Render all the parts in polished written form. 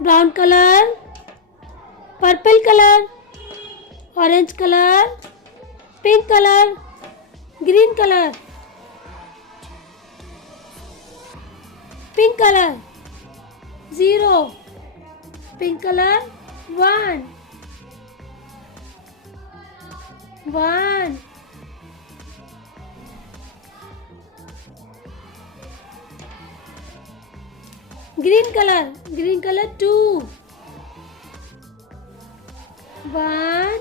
brown color, purple color, orange color, pink color, green color, pink color, 0, pink color, 1, 1, green color 2, 1,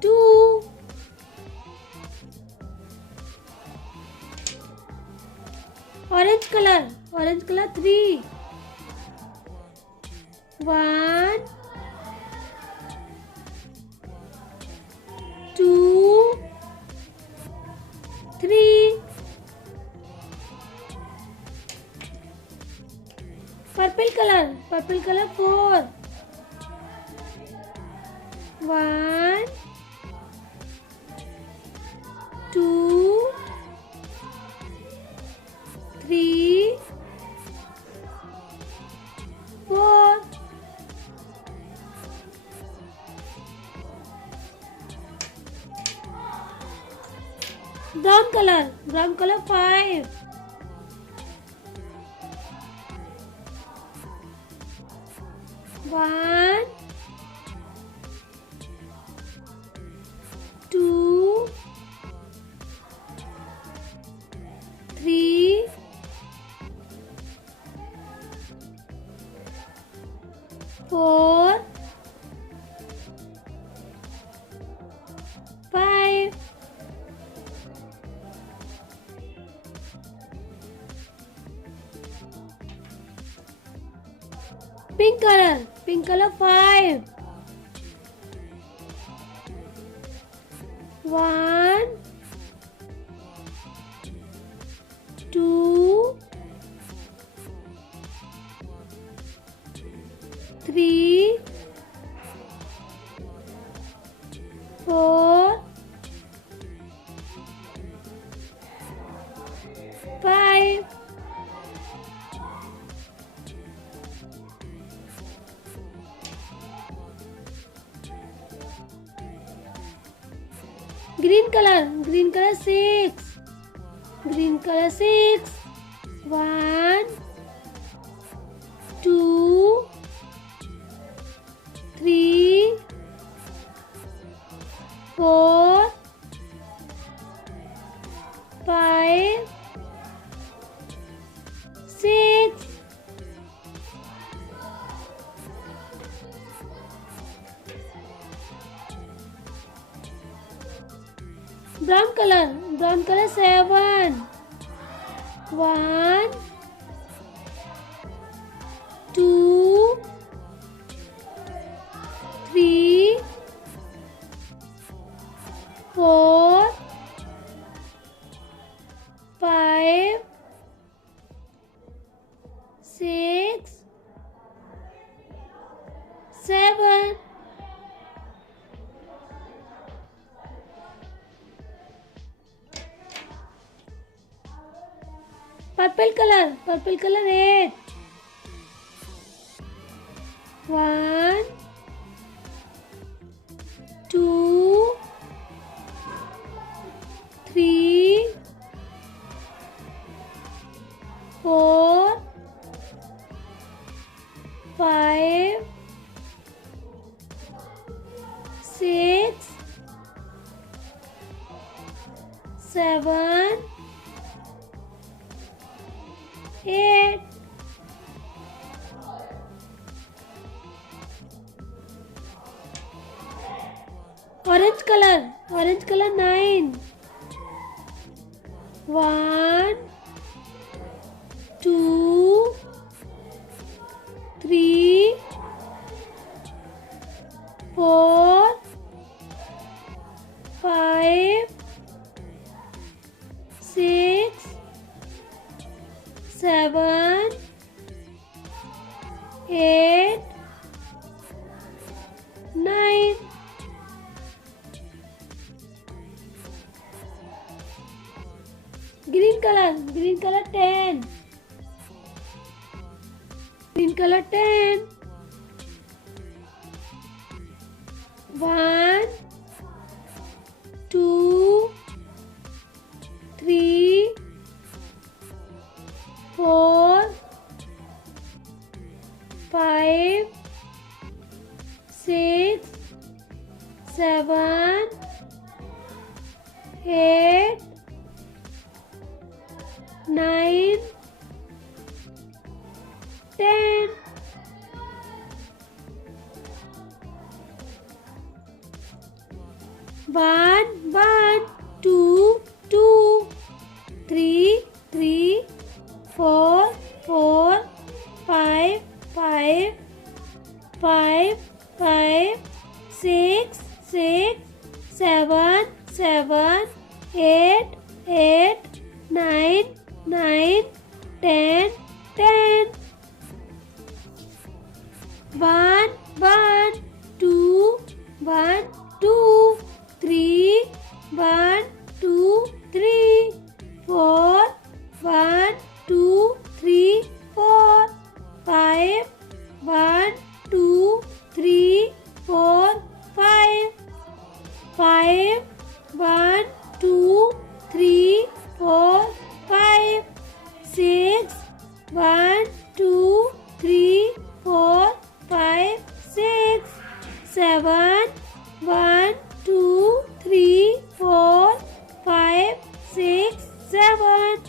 2, orange color 3, 1, 2, 3, purple color 4, 1, 2, 3, 4, brown color 5, 1, 2, 3, 4, 5, pink color 5, 1, 2, 3, 4, 5, green color 6, 1, 2, 3, 4, 5, 6, brown color 7, 1, 2, 3, 4, 5, 6, 7, purple color 8, 1, 2, 3, 4, 5, 6, 7, 8, orange color 9, 1, 2, 3, 4, 5, 6, 7, 8, 9, green color 10, green color 10. 1, 2, 3, 4, 5, 6, 7, 8, 9, 10. 1, 1, 2, 2, 3, 3, 4, 4, 5, 5, 5, 5, 6, 6, 7, 7, 8, 8, 9, 9, 10, 10. 1, 1, 2, 1, 2, 3, 1, 2, 3, 4, 1, 2, 3, 4, 5, 1, 2, 3, 4, 5, 5, 1, 2, 3, 4, 5, 6, 1, 2, 3, 4, 5, 6, 7, 1, 2, 3, 4, 5, 6, 7,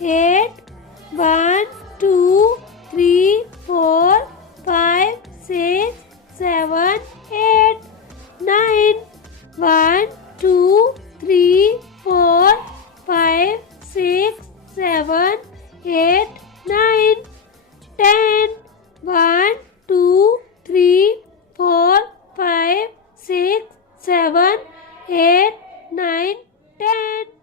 8, 1, 2, 3, 4, 5, 6, 7, 8, 9, 1, 2, 3, 4, 5, 6, 7, 8, 9, 10, 1, 2, 3, 4, 5, 6, 7, 8, 9, 10.